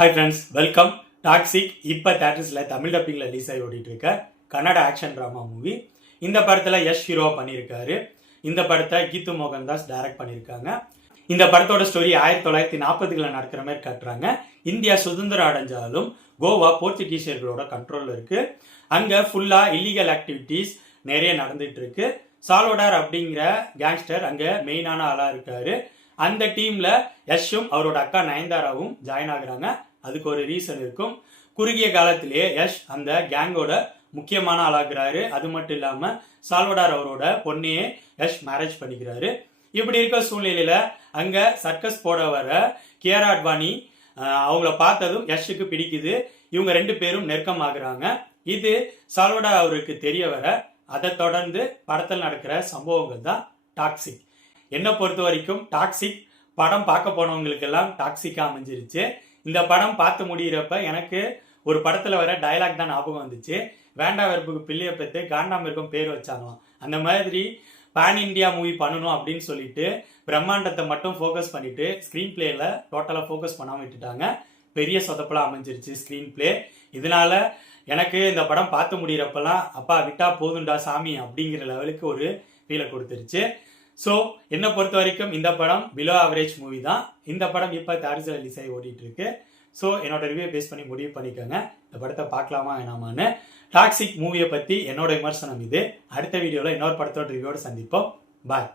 Hi friends, welcome. Toxic இப்போ தேட்டர்ஸில் Tamil டப்பிங்கில் release ஆகி ஓடிட்டு இருக்க கன்னட ஆக்ஷன் ட்ராமா மூவி. இந்த படத்தில் யஷ் ஹீரோவாக பண்ணியிருக்காரு. இந்த படத்தை கீது மோகன்தாஸ் டைரக்ட் பண்ணியிருக்காங்க. இந்த படத்தோட ஸ்டோரி 1940களில் நடக்கிற மாதிரி காட்டுறாங்க. இந்தியா சுதந்திரம் அடைஞ்சாலும் கோவா போர்ச்சுகீசியர்களோட கண்ட்ரோலில் இருக்கு. அங்கே ஃபுல்லாக இல்லீகல் ஆக்டிவிட்டீஸ் நிறைய நடந்துட்டு இருக்கு. சால்வடார் அப்படிங்கிற கேங்ஸ்டர் அங்கே மெயினான ஆளாக இருக்காரு. அந்த டீம்ல யஷும் அவரோட அக்கா நயன்தாராவும் ஜாயின் ஆகுறாங்க. அதுக்கு ஒரு ரீசன் இருக்கும். குறுகிய காலத்திலேயே யஷ் அந்த கேங்கோட முக்கியமான ஆளாகிறாரு. அது மட்டும் இல்லாம சால்வடார் அவரோட பொண்ணையே யஷ் மேரேஜ் பண்ணிக்கிறாரு. இப்படி இருக்க சூழ்நிலையில அங்க சர்க்கஸ் போட வர கியாரா அத்வானி அவங்கள பார்த்ததும் யஷுக்கு பிடிக்குது. இவங்க ரெண்டு பேரும் நெருக்கமாகறாங்க. இது சால்வடார் அவருக்கு தெரிய வர அதை தொடர்ந்து படத்தில் நடக்கிற சம்பவங்கள் தான் டாக்ஸிக். என்னை பொறுத்த வரைக்கும் டாக்ஸிக் படம் பார்க்க போனவங்களுக்கு எல்லாம் டாக்ஸிக்கா அமைஞ்சிருச்சு. இந்த படம் பார்த்து முடிகிறப்ப எனக்கு ஒரு படத்துல வர டயலாக் தான் ஞாபகம் வந்துச்சு. வேண்டா வெறுப்புக்கு பிள்ளைய பெற்று காண்டாமிருக்கும் பேர் வச்சாங்களாம். அந்த மாதிரி பேன் இண்டியா மூவி பண்ணணும் அப்படின்னு சொல்லிட்டு பிரம்மாண்டத்தை மட்டும் ஃபோக்கஸ் பண்ணிட்டு ஸ்கிரீன் பிளேல டோட்டலா ஃபோக்கஸ் பண்ணாம விட்டுட்டாங்க. பெரிய சொதப்பலா அமைஞ்சிருச்சு ஸ்கிரீன் பிளே. இதனால எனக்கு இந்த படம் பார்த்து முடிகிறப்பெல்லாம் அப்பா விட்டா போதுண்டா சாமி அப்படிங்கிற லெவலுக்கு ஒரு ஃபீலை கொடுத்துருச்சு. ஸோ என்னை பொறுத்த வரைக்கும் இந்த படம் பிலோ ஆவரேஜ் மூவி தான். இந்த படம் இப்போ தேட்டர்ஸில் ரிலீஸ் ஆகி ஓடிட்டு இருக்கு. ஸோ என்னோட ரிவ்யூ பேஸ் பண்ணி முடிவு பண்ணிக்கோங்க, இந்த படத்தை பார்க்கலாமா வேணாமான்னு. டாக்ஸிக் மூவியை பற்றி என்னோட விமர்சனம் இது. அடுத்த வீடியோவில் இன்னொரு படத்தோட ரிவ்யூவோட சந்திப்போம். பாய்.